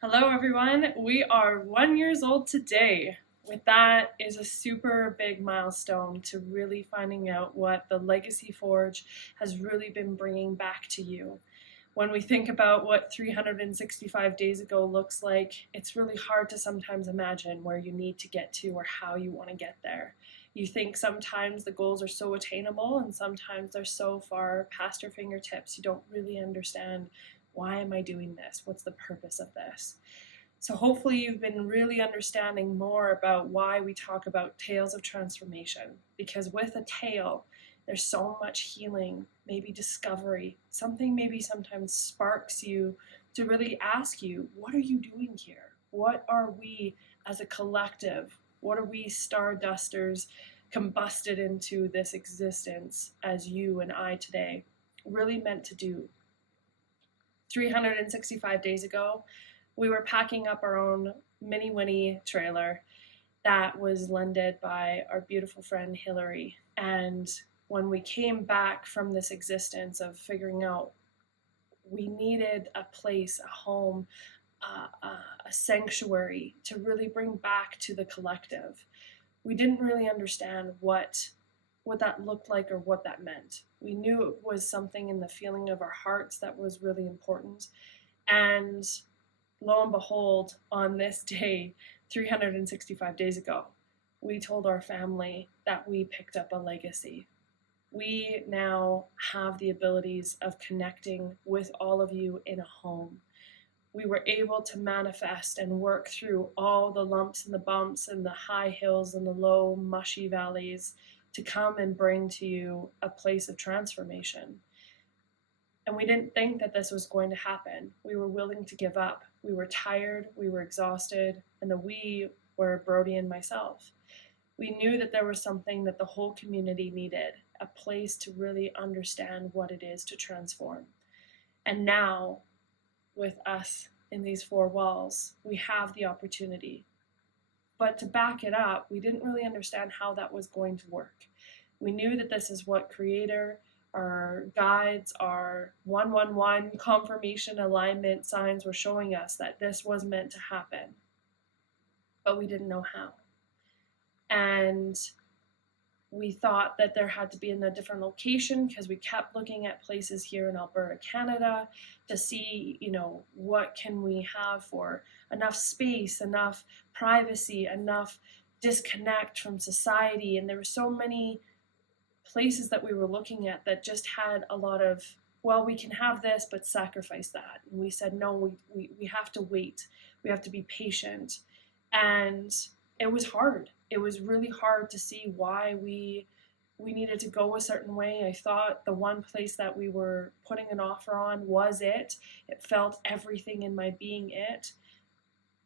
Hello everyone, we are 1 year old today. With that is a super big milestone to really finding out what the Legacy Forge has really been bringing back to you. When we think about what 365 days ago looks like, it's really hard to sometimes imagine where you need to get to or how you want to get there. You think sometimes the goals are so attainable and sometimes they're so far past your fingertips you don't really understand, why am I doing this? What's the purpose of this? So hopefully you've been really understanding more about why we talk about tales of transformation, because with a tale, there's so much healing, maybe discovery, something maybe sometimes sparks you to really ask you, what are you doing here? What are we as a collective? What are we stardusters combusted into this existence as you and I today really meant to do? 365 days ago, we were packing up our own mini Winnie trailer that was lended by our beautiful friend Hillary. And when we came back from this existence of figuring out we needed a place, a home, a sanctuary to really bring back to the collective, we didn't really understand what that looked like or what that meant. We knew it was something in the feeling of our hearts that was really important. And lo and behold, on this day, 365 days ago, we told our family that we picked up a legacy. We now have the abilities of connecting with all of you in a home. We were able to manifest and work through all the lumps and the bumps and the high hills and the low, mushy valleys to come and bring to you a place of transformation. And we didn't think that this was going to happen. We were willing to give up. We were tired, we were exhausted, and the we were Brody and myself. We knew that there was something that the whole community needed, a place to really understand what it is to transform. And now, with us in these four walls, we have the opportunity. But to back it up, we didn't really understand how that was going to work. We knew that this is what Creator, our guides, our 111 confirmation alignment signs were showing us, that this was meant to happen. But we didn't know how. And we thought that there had to be in a different location because we kept looking at places here in Alberta, Canada, to see, what can we have for enough space, enough privacy, enough disconnect from society. And there were so many places that we were looking at that just had a lot of, well, we can have this, but sacrifice that. And we said, no, we have to wait. We have to be patient. And it was hard. It was really hard to see why we needed to go a certain way. I thought the one place that we were putting an offer on was it. It felt everything in my being it.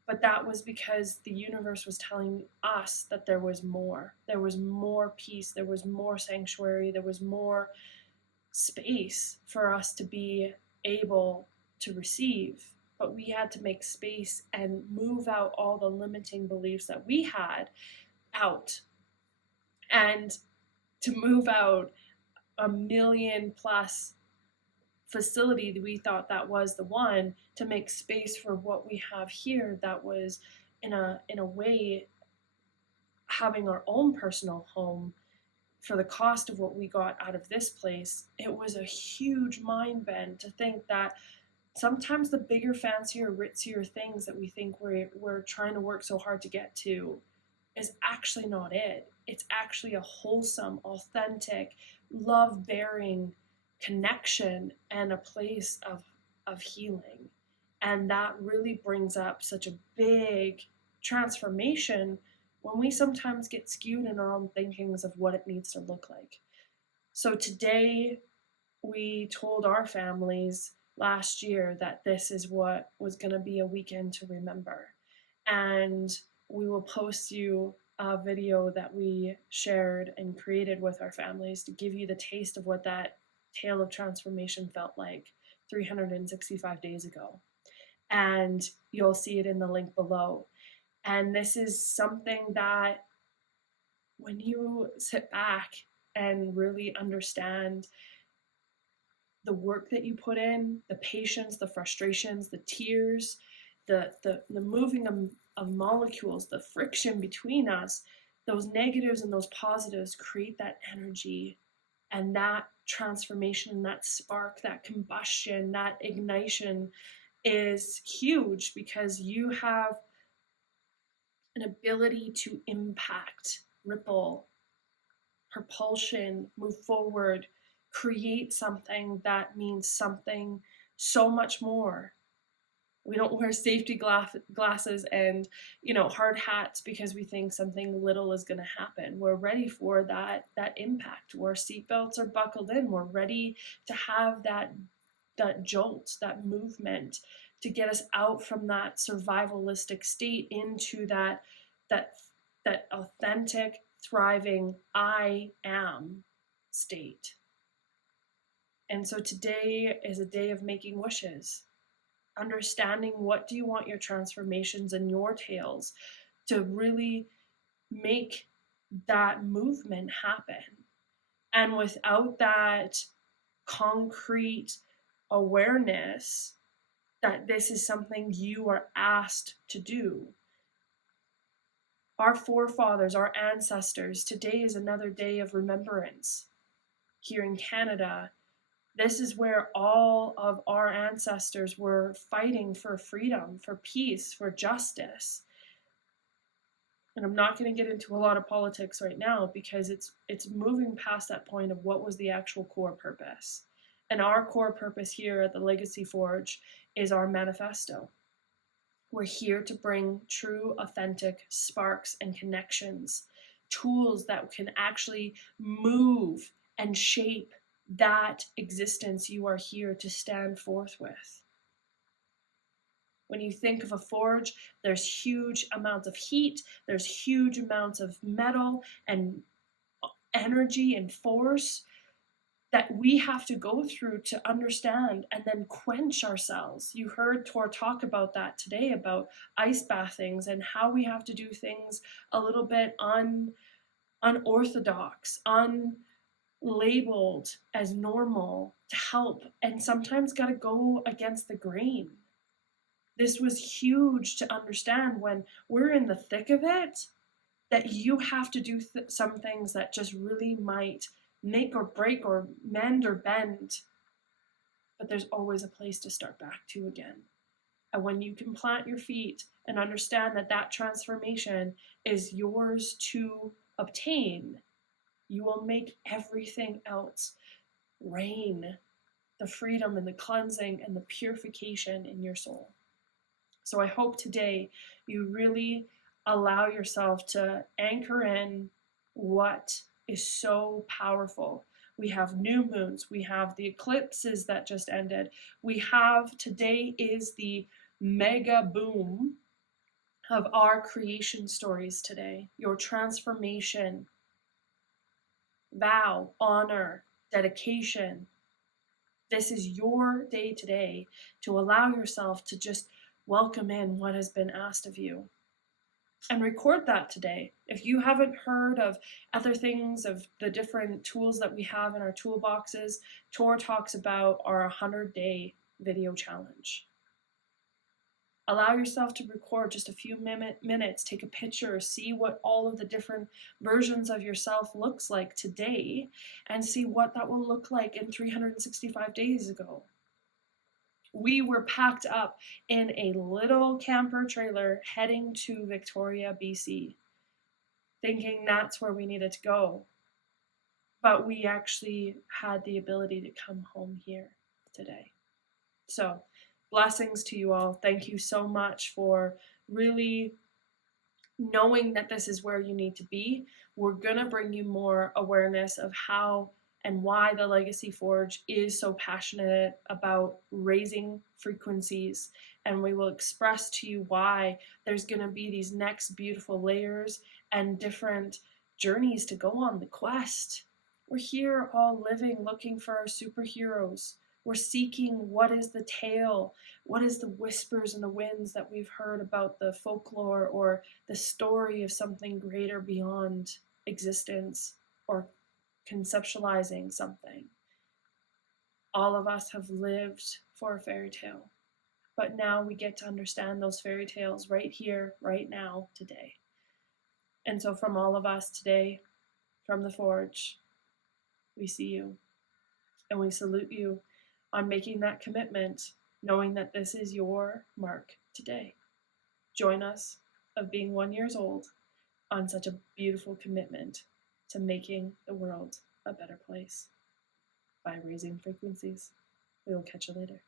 But that was because the universe was telling us that there was more. There was more peace. There was more sanctuary. There was more space for us to be able to receive. But we had to make space and move out all the limiting beliefs that we had out. And to move out a million plus facility, we thought that was the one to make space for what we have here, that was in a way having our own personal home for the cost of what we got out of this place. It was a huge mind bend to think that sometimes the bigger, fancier, ritzier things that we think we're trying to work so hard to get to is actually not it. It's actually a wholesome, authentic, love-bearing connection and a place of healing. And that really brings up such a big transformation when we sometimes get skewed in our own thinkings of what it needs to look like. So today, we told our families last year that this is what was going to be a weekend to remember. And we will post you a video that we shared and created with our families to give you the taste of what that tale of transformation felt like 365 days ago. And you'll see it in the link below. And this is something that when you sit back and really understand the work that you put in, the patience, the frustrations, the tears, the moving of molecules, the friction between us, those negatives and those positives create that energy and that transformation, that spark, that combustion, that ignition is huge because you have an ability to impact, ripple, propulsion, move forward, create something that means something so much more. We don't wear safety glasses and, hard hats because we think something little is going to happen. We're ready for that impact. Our seatbelts are buckled in. We're ready to have that jolt, that movement to get us out from that survivalistic state into that authentic, thriving I am state. And so today is a day of making wishes, understanding what do you want your transformations and your tales to really make that movement happen. And without that concrete awareness that this is something you are asked to do. Our forefathers, our ancestors, today is another day of remembrance. Here in Canada, this is where all of our ancestors were fighting for freedom, for peace, for justice. And I'm not going to get into a lot of politics right now because it's moving past that point of what was the actual core purpose. And our core purpose here at the Legacy Forge is our manifesto. We're here to bring true, authentic sparks and connections, tools that can actually move and shape that existence you are here to stand forth with. When you think of a forge, there's huge amounts of heat, there's huge amounts of metal and energy and force that we have to go through to understand and then quench ourselves. You heard Tor talk about that today, about ice bathings and how we have to do things a little bit unorthodox, unlabeled as normal to help, and sometimes got to go against the grain. This was huge to understand when we're in the thick of it, that you have to do some things that just really might make or break or mend or bend. But there's always a place to start back to again. And when you can plant your feet and understand that that transformation is yours to obtain, you will make everything else reign, the freedom and the cleansing and the purification in your soul. So I hope today you really allow yourself to anchor in what is so powerful. We have new moons, we have the eclipses that just ended. Today is the mega boom of our creation stories today. Your transformation, vow, honor, dedication. This is your day today to allow yourself to just welcome in what has been asked of you. And record that today. If you haven't heard of other things, of the different tools that we have in our toolboxes, Tor talks about our 100-day video challenge. Allow yourself to record just a few minutes, take a picture, see what all of the different versions of yourself looks like today, and see what that will look like in 365 days ago. We were packed up in a little camper trailer heading to Victoria, BC, thinking that's where we needed to go. But we actually had the ability to come home here today. So, blessings to you all. Thank you so much for really knowing that this is where you need to be. We're going to bring you more awareness of how and why the Legacy Forge is so passionate about raising frequencies. And we will express to you why there's going to be these next beautiful layers and different journeys to go on the quest. We're here all living, looking for our superheroes. We're seeking what is the tale, what is the whispers in the winds that we've heard about the folklore or the story of something greater beyond existence or conceptualizing something. All of us have lived for a fairy tale. but now we get to understand those fairy tales right here, right now, today. And so from all of us today, from the Forge, we see you and we salute you on making that commitment, knowing that this is your mark today. Join us of being 1 year old on such a beautiful commitment to making the world a better place by raising frequencies. We will catch you later.